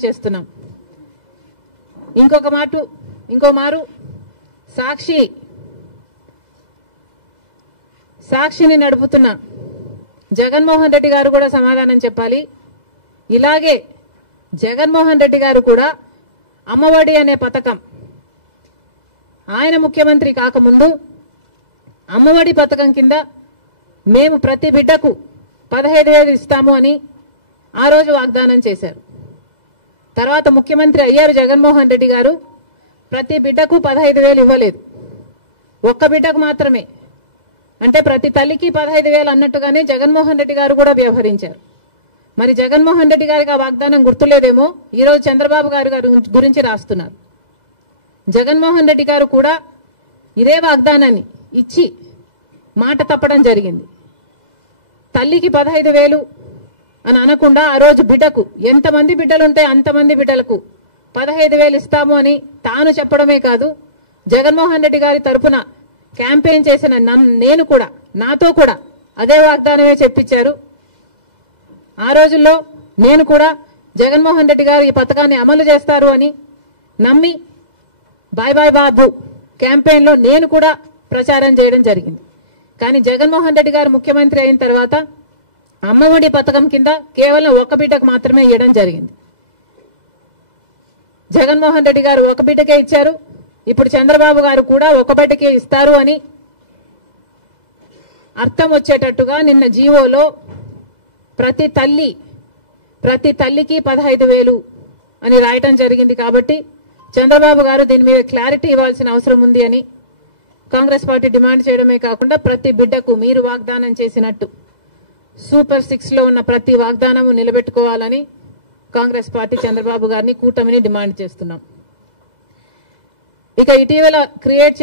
చేస్తున్నాం. ఇంకో మారు సాక్షిని నడుపుతున్న జగన్మోహన్ రెడ్డి గారు కూడా సమాధానం చెప్పాలి. ఇలాగే జగన్మోహన్ రెడ్డి గారు కూడా అమ్మఒడి అనే పథకం ఆయన ముఖ్యమంత్రి కాకముందు అమ్మఒడి పథకం కింద మేము ప్రతి బిడ్డకు 15,000 ఇస్తాము అని ఆ రోజు వాగ్దానం చేశారు. తర్వాత ముఖ్యమంత్రి అయ్యారు జగన్మోహన్ రెడ్డి గారు. ప్రతి బిడ్డకు 15,000 ఇవ్వలేదు, ఒక్క బిడ్డకు మాత్రమే. అంటే ప్రతి తల్లికి 15,000 అన్నట్టుగానే జగన్మోహన్ రెడ్డి గారు కూడా వ్యవహరించారు. మరి జగన్మోహన్ రెడ్డి గారికి ఆ వాగ్దానం గుర్తులేదేమో ఈరోజు చంద్రబాబు గారు గురించి రాస్తున్నారు. జగన్మోహన్ రెడ్డి గారు కూడా ఇదే వాగ్దానాన్ని ఇచ్చి మాట తప్పడం జరిగింది. తల్లికి 15,000 అని అనకుండా ఆ రోజు బిడ్డకు ఎంతమంది బిడ్డలుంటే అంతమంది బిడ్డలకు 15,000 ఇస్తాము అని తాను చెప్పడమే కాదు, జగన్మోహన్ రెడ్డి గారి తరఫున క్యాంపెయిన్ చేసిన నేను కూడా నాతో కూడా అదే వాగ్దానమే చెప్పించారు. ఆ రోజుల్లో నేను కూడా జగన్మోహన్ రెడ్డి గారు ఈ పథకాన్ని అమలు చేస్తారు అని నమ్మి బాయ్ బాయ్ బాబు క్యాంపెయిన్ లో నేను కూడా ప్రచారం చేయడం జరిగింది. కానీ జగన్మోహన్ రెడ్డి గారు ముఖ్యమంత్రి అయిన తర్వాత అమ్మఒడి పథకం కింద కేవలం ఒక బిడ్డకు మాత్రమే ఇవ్వడం జరిగింది. జగన్మోహన్ రెడ్డి గారు ఒక బిడ్డకే ఇచ్చారు. ఇప్పుడు చంద్రబాబు గారు కూడా ఒక బిడ్డకే ఇస్తారు అని అర్థం వచ్చేటట్టుగా నిన్న జీవోలో ప్రతి తల్లికి 15,000 అని రాయటం జరిగింది. కాబట్టి చంద్రబాబు గారు దీని మీద క్లారిటీ ఇవ్వాల్సిన అవసరం ఉంది అని కాంగ్రెస్ పార్టీ డిమాండ్ చేయడమే కాకుండా ప్రతి బిడ్డకు మీరు వాగ్దానం చేసినట్టు సూపర్ 6 లో ఉన్న ప్రతి వాగ్దానము నిలబెట్టుకోవాలని కాంగ్రెస్ పార్టీ చంద్రబాబు గారిని కూటమిని డిమాండ్ చేస్తున్నాం. ఇక ఇటీవల క్రియేట్